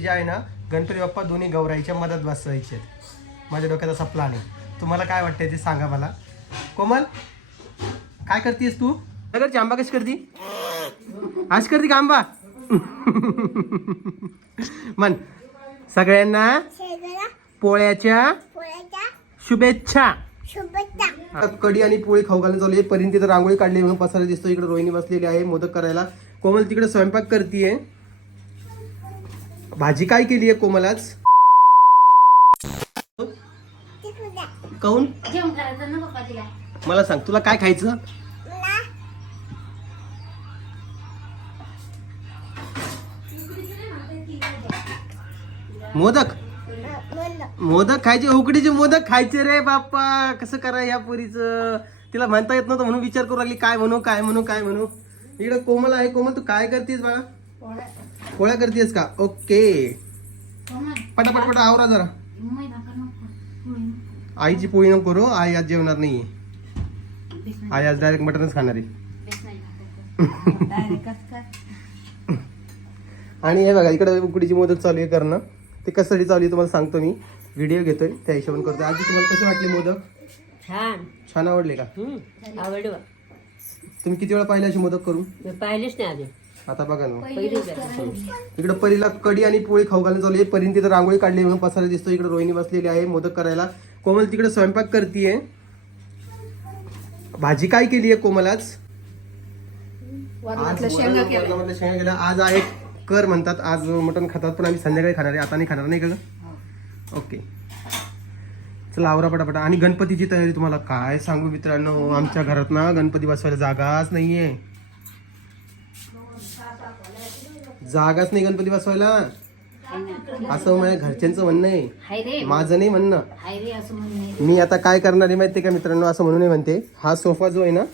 जे आहे ना गणपती बाप्पा दोन्ही गौराईच्या मदत बसवायचे आहेत. माझ्या डोक्यात असा प्लॅन आहे. तुम्हाला काय वाटतंय ते सांगा मला. कोमल काय करतेस तू? करते आंबा कशी करती? आज करते का आंबा मन सगळ्यांना पोळ्याच्या शुभेच्छा. कढी आणि पोळी खाऊ घालून चालू आहे. परीन तिथं रांगोळी काढली म्हणून पसारा दिसतो इकडे रोहिणी बसलेली आहे मोदक करायला. कोमल तिकडे स्वयंपाक करतीये. भाजी काय केली आहे कोमल आज काऊन? मला सांग तुला काय खायचं? मोदक? मोदक खायचे? उकडीचे मोदक खायचे रे बाप्पा. कसं करा या पोरीचं? तिला म्हणता येत नव्हतं म्हणून विचार करू लागली काय म्हणू काय म्हणू काय म्हणू? इकडे कोमल आहे. कोमल तू काय करतेस बाळा? पोळ्या करतेस का? ओके. पटापट पटा आवरा जरा. आईची पोळी नको करू आई आज जेवणार नाहीये. आई आज डायरेक्ट मटनच खाणार आहे. आणि हे बघा इकडे उकडीची मोदक चालू आहे करणं. ते कशासाठी चालू आहे तुम्हाला सांगतो मी. व्हिडिओ घेतोय त्या हिशोबाने करतो आजी तुम्हाला कसे वाटले मोदक? छान. छान आवडले का? आवडलं. तुम्ही किती वेळा पाहिले असे मोदक करून? मी पाहिलेच नाही आधी. आता बघा ना. आहे. इकडे परीला कढी आणि पोळी खाऊ घालून चालू आहे. परीन तिथं रांगोळी काढली म्हणून पसारा दिसतो इकडे रोहिणी बसलेली आहे मोदक करायला. कोमल तिकडे स्वयंपाक करतीये. भाजी काय केली आहे कोमल आज आज शेंगा आहे कर म्हणतात. आज मटण खातात पण आम्ही संध्याकाळी खाणार आहे. आता नाही खाणार नाही का ग? ओके. चला आवरा पटापटा. आणि गणपतीची तयारी तुम्हाला काय सांगू मित्रांनो? आमच्या घरात ना गणपती बसवायला जागाच नाहीये. जागाच नाही गणपती बसवायला. असं माझ्या घरच्यांचं म्हणणं आहे. माझं नाही म्हणणं. मी आता काय करणार आहे माहिती का मित्रांनो? असं म्हणून म्हणते. हा सोफा जो आहे ना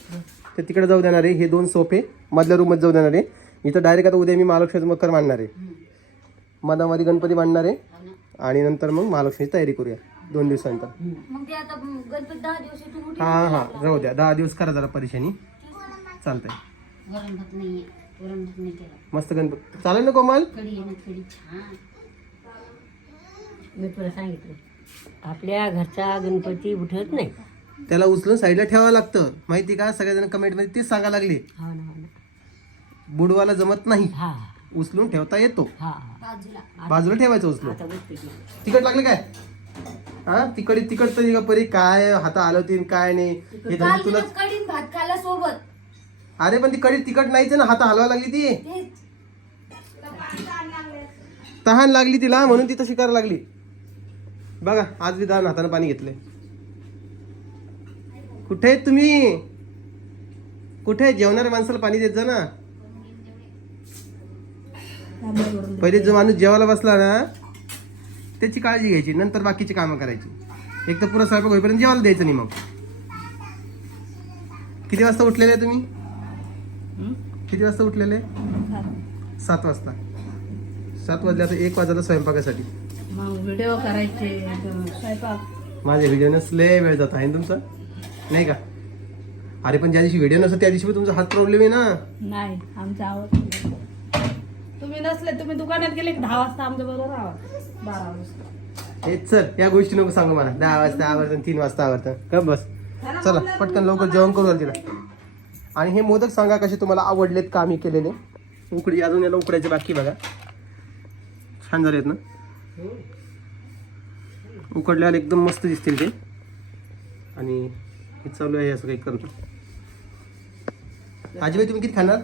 ते तिकडे जाऊ देणार आहे. हे दोन सोफे मधल्या रूममध्ये जाऊ देणार आहे. इथं डायरेक्ट आता उद्या मी महालक्ष्मीचं मकर मांडणार आहे. मधामध्ये गणपती मांडणार आहे. आणि नंतर मग महालक्ष्मीची तयारी करूया. दोन दिवसानंतर. हा हा. राहू द्या. दहा दिवस करा जरा परेशानी. चालतंय. मस्त गणपती. चालेल ना कोमल? मी तुला सांगितलं. आपल्या घरचा गणपती उठत नाही. त्याला उचलून साईडला ठेवावं लागतं. माहिती का? सगळेजण कमेंटमध्ये तेच सांगा लागले. हा ना हा ना. बुडवायला जमत नाही. हा. उचलून ठेवता येतो. हा. बाजूला बाजूला ठेवायचं उचलून. आता बघते की. तिकट लागले काय? हा? तिकड तिकट तरी का परी. काय हाता हलवतील काय नाही. हे तुला भात खायला सोबत. अरे पण ती कडी तिकट नाहीच ना हाता हलवा लागली ती. तहान लागली तिला म्हणून ती तशी करायला लागली. बघा आज बी दान हाताने पाणी घेतले कुठे आहेत तुम्ही? कुठे जेवणाऱ्या माणसाला पाणी देत जा ना. पहिले जो माणूस जेवायला बसला ना त्याची काळजी घ्यायची नंतर बाकीची कामं करायची. एक तर पुरा स्वयंपाक होईपर्यंत जेवायला द्यायचं नाही मग. किती वाजता उठलेले तुम्ही? किती वाजता उठलेले? सात. वाजता. सात वाजल्या एक वाजता स्वयंपाकासाठी. व्हिडिओ करायचे स्वयंपाक. माझ्या व्हिडिओनंच लय वेळ जातो. आहे ना तुमचा? नाही का? अरे पण ज्या दिवशी व्हिडिओ नसतो त्या दिवशी तुमचा हात प्रॉब्लेम आहे ना? नाही आमचा आवाज तुम्ही नसले तुम्ही दुकानात गेले दहा वाजता आमच्या बरोबर आवाज बारा वाजता. हे चल या गोष्टी नको सांगू मला. दहा वाजता आवडतं तीन वाजता आवडतं. का बस. चला पटकन लवकर जेवण करू तिला. आणि हे मोदक सांगा कसे तुम्हाला आवडलेत का आम्ही केलेले. उकडी अजून याला उकडायचे बाकी बघा. छान झालेत ना. उकडल्यावर एकदम मस्त दिसतील ते. आणि हे चालू आहे असं काही करतो आजीबाई तुम्ही किती खाणार?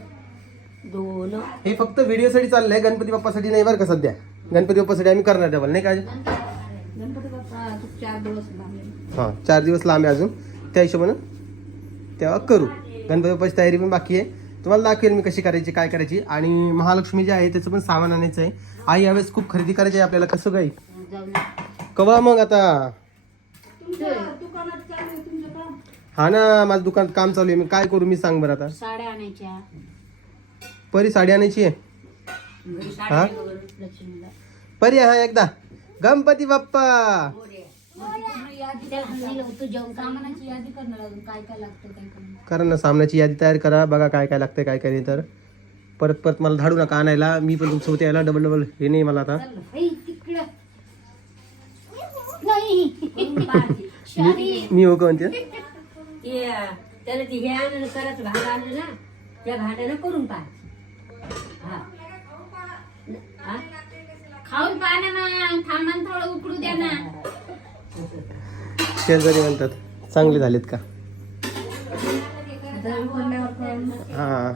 दोन. हे फक्त व्हिडिओसाठी चाललंय गणपती बाप्पासाठी नाही बरं का सध्या. गणपती बाप्पासाठी आम्ही करणार डबल नाही का आजी? गणपती बाप्पा अजून चार दिवस लागले हां चार दिवस लांब आहे अजून. त्या हिशोबानं तेव्हा करू. गणपती बाप्पाची तयारी पण बाकी आहे. तुम्हाला दाखवेल मी कशी करायची काय करायची. आणि महालक्ष्मी जे आहे त्याचं पण सामान आणायचं आहे. आई यावेळेस खूप खरेदी करायची आहे आपल्याला. कसं काही कवा मग आता? तुमच्या दुकानात चालू आहे तुमचं काम? हा ना माझं दुकानात काम चालू आहे. मी काय करू मी सांग बरं आता. साड्या आणायच्या. परी साडी आणायची आहे. हा? परी हा एकदा. गणपती बाप्पा! यादी त्याला म्हणलेलं होतं जेवण सामानाची यादी करणार अजून काय काय लागतं काय काय नाही. करा ना सामन्याची यादी तयार करा. बघा काय काय लागतंय काय काय नाही तर. परत परत मला धाडू नका आणायला. मी पण तुमचं यायला डबल डबल हे नाही मला आता. चल, हे तिकडं. नाही. मी मी हो का म्हणते. ते त्याला ती हे आणलं करत भांड आणलं ना त्या भांड्यानं करून पाय हा. हा? खाऊन पाहा ना थांबा ना थोडं उकडू द्या ना. शेजारी म्हणतात चांगले झालेत का. हा.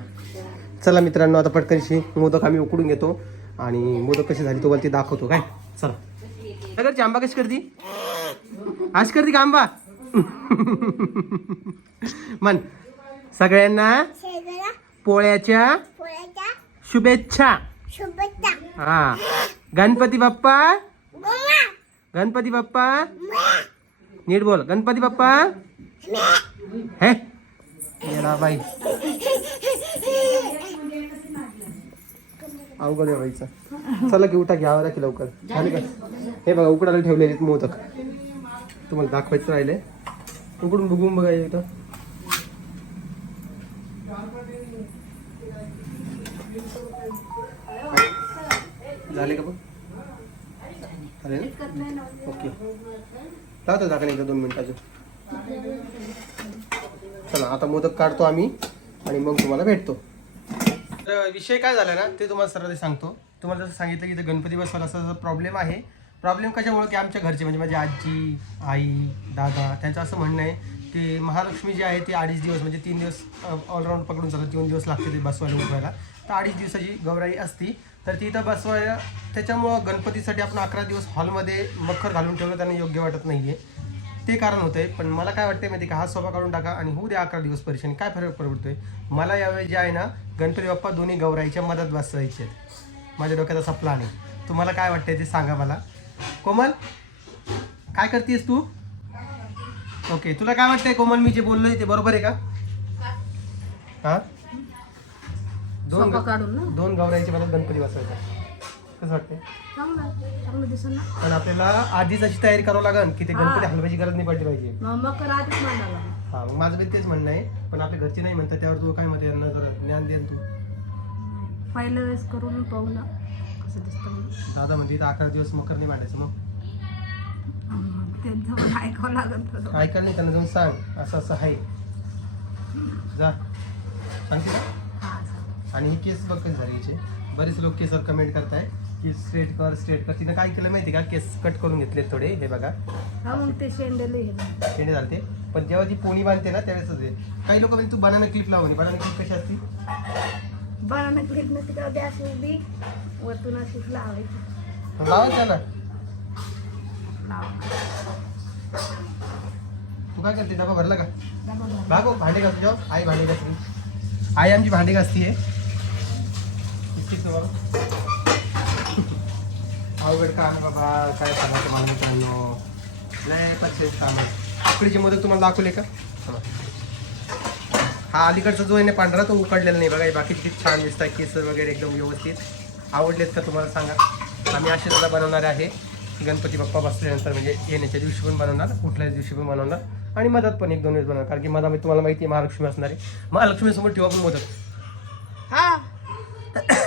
चला मित्रांनो आता पटकनशी मोदक आम्ही उकडून घेतो. आणि मोदक कशी झाली तुम्हाला ते दाखवतो. काय? चला. करते आंबा कशी करती? आज करते का आंबा? मन सगळ्यांना पोळ्याच्या शुभेच्छा. हा. गणपती बाप्पा? गणपती बाप्पा? नीट बोल. गणपती बाप्पा? हे? येडा बाई. अवघड आहे बाईचा. चला की उठा घ्यावं की लवकर. झाले का? हे बघा उकडायला ठेवलेले मोदक. तुम्हाला दाखवायचं राहिले. उकडून बघून बघा इथं झाले का बघ ना? ओके. लावतो झाकण एकदा दोन मिनिटाचे चला आता मोदक काढतो आम्ही आणि मग तुम्हाला भेटतो. तर विषय काय झाला ना ते तुम्हाला सरळ सांगतो. तुम्हाला जसं सांगितलं की इथं गणपती बसवायला असा प्रॉब्लेम आहे. प्रॉब्लेम कशामुळे? की आमच्या घरचे म्हणजे माझी आजी आई दादा त्यांचं असं म्हणणं आहे की महालक्ष्मी जी आहे ती अडीच दिवस म्हणजे तीन दिवस ऑलराऊंड पकडून चालतात दोन दिवस लागते ते बसवायला उठवायला. तर अडीच दिवसाची गौराई असती. तर ती इथं बसवायला त्याच्यामुळं गणपतीसाठी आपण अकरा दिवस हॉलमध्ये मखर घालून ठेवलं त्यांना योग्य वाटत नाही आहे ते कारण होतंय पण मला काय वाटतंय माहिती का? हा सोफा काढून टाका आणि होऊ द्या अकरा दिवस परेशानी. काय फरक पडतोय? मला यावेळी जे आहे ना गणपती बाप्पा दोन्ही गौराईच्या मदत बसवायचे आहेत. माझ्या डोक्यात असा प्लॅन आहे. तुम्हाला काय वाटतंय ते सांगा मला. कोमल काय करतेस तू? ओके तुला काय वाटतंय कोमल? मी जे बोललोय ते बरोबर आहे का? हां? दोन सोपं काढून ना? दोन गौराईच्या मदत गणपती बसवायचा. कसं चांगलं चांगलं ना? पण आपल्याला आधीच अशी तयारी करावं लागेल की ते गणपती हलवायची गरज नाही पडली पाहिजे. मग मकर आधीच मांडायला हा मग माझं पण तेच म्हणणं आहे. पण आपल्या घरची नाही म्हणतात त्यावर तू काय म्हणते यांना जरा ज्ञान दे ना तू. पहिल्या वेळेस करून पाहू ना कसं दिसतं म्हणून. दादा म्हणते इथं अकरा दिवस मकर नाही मांडायचं मग? पण ऐकावं लागत होतं. नाही त्यांना जाऊन सांग. असं असं आहे. जा. सांगते. आणि ही केस बघ कशी झाली हिचे बरेच लोक केसवर कमेंट करताय की स्ट्रेट कर स्ट्रेट कर. तिनं काय केलं माहिती का? केस कट करून घेतले थोडे हे बघा. हा मग ते शेंडेले हे ना. शेंडे झालते. पण जेव्हा ती पोणी बांधते ना त्यावेळेस होते काही लोक म्हणजे तू बनाना क्लिप लावून बनाना क्लिप कशी असती? बनाना क्लिप नसते का? ते अशी उभी वरतून अशीच लावायची. लावा त्याला. लावा. तू काय करते? डबा भरला का. भागो भांडे घासू जाऊ. आई भांडे घासली. आई आमची भांडे घासती आहे इतकीच तुम्हाला अवघड काम बाबा. काय सांगायचं मला मित्रांनो लय पच्चीस काम आहे. मोदक तुम्हाला दाखवले का? हा. अलीकडचा जो आहे ना पांढरा तो उकडलेला नाही बघा. बाकी किती छान दिसतात केसर वगैरे एकदम व्यवस्थित. आवडलेत का तुम्हाला सांगा? आम्ही असे सुद्धा बनवणार आहे. गणपती बाप्पा बसल्यानंतर म्हणजे येण्याच्या दिवशी पण बनवणार कुठल्याच दिवशी पण बनवणार आणि मधात पण एक दोन दिवस बनवणार. कारण की मधामध्ये तुम्हाला माहिती आहे महालक्ष्मी असणार आहे. महालक्ष्मीसमोर ठेवा पण मोदक हा.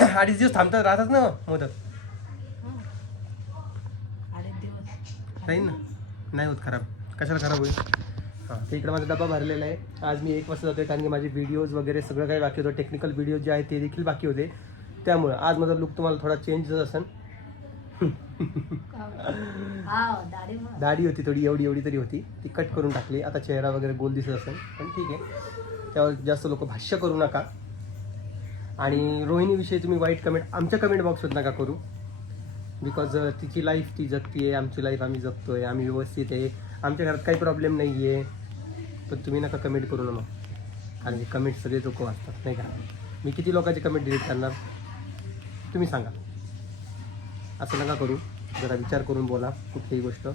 अडीच दिवस थांबतात राहतात ना मोदक नाही ना? नाही होत खराब. कशाला खराब होईल? हां तर इकडे माझा डबा भरलेला आहे. आज मी एक वाजता जातोय कारण की माझे व्हिडिओज वगैरे सगळं काही बाकी होतं. टेक्निकल व्हिडिओ जे आहेत ते देखील बाकी होते. त्यामुळं आज माझा लुक तुम्हाला थोडा चेंज असेल. हा. दाढी होती थोडी एवढी एवढी तरी होती. ती कट करून टाकली. आता चेहरा वगैरे गोल दिसत असेल. पण ठीक आहे. त्यावर जास्त लोक भाष्य करू नका. आणि रोहिणीविषयी तुम्ही वाईट कमेंट आमच्या कमेंट बॉक्सवर नका करू. बिकॉज uh, तिची लाईफ ती जगती आहे आमची लाईफ आम्ही जगतो आहे आम्ही व्यवस्थित आहे. आमच्या घरात काही प्रॉब्लेम नाही आहे पण तुम्ही नका कमेंट करू ना मग. कारण की कमेंट सगळे लोक वाचतात नाही का? मी किती लोकांचे कमेंट डिलीट करणार? तुम्ही सांगा. असं नका करू. जरा विचार करून बोला कुठलीही गोष्ट.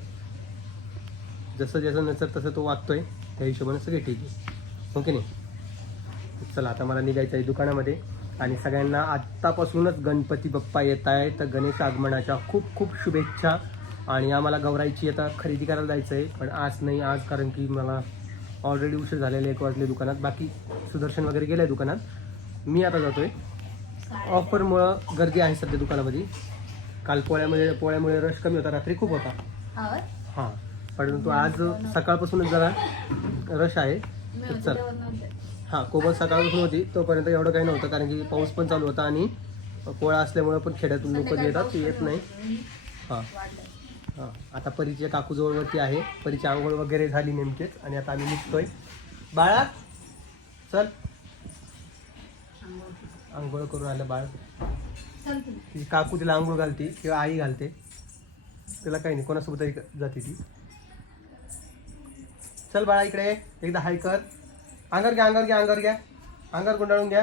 जसं जसं नसर तसं तो वागतोय त्या हिशोबाने सगळे ठीक आहे. हो ओके नाही? चला आता मला निघायचं आहे दुकानामध्ये. आणि सगळ्यांना आत्तापासूनच गणपती बाप्पा येत आहे. तर गणेश आगमनाच्या खूप खूप शुभेच्छा. आणि आम्हाला गौराईची आता खरेदी करायला जायचं आहे पण आज नाही आज कारण की मला ऑलरेडी उशीर झालेले एक वाजले दुकानात. बाकी सुदर्शन वगैरे गेलं आहे दुकानात. मी आता जातोय. ऑफरमुळं गर्दी आहे सध्या दुकानामध्ये. काल पोळ्यामध्ये पोळ्यामुळे रश कमी होता रात्री खूप होता. हा. परंतु आज सकाळपासूनच जरा रश आहे. तर चल. हां कोमल सकाळपासून होती. तोपर्यंत एवढं काही नव्हतं कारण की पाऊस पण चालू होता आणि पोळा असल्यामुळे पण खेड्यातून लोक येतात ते येत नाही. हां. हां. आता परीच्या काकू जवळवरती आहे. परीची आंघोळ वगैरे झाली नेमकेच आणि आता आम्ही निघतोय. बाळा चल. आंघोळ करून आलं बाळ. तू. काकू तिला आंघोळ घालते किंवा आई घालते. तिला काही नाही कोणासोबत जाते ती. चल बाळा इकडे. एकदा हाय कर. अंगार घ्या अंगार घ्या अंगार घ्या. अंगार गुंडाळून घ्या.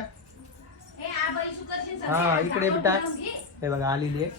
हा इकडे बेटा. हे बघा आलेली आहे.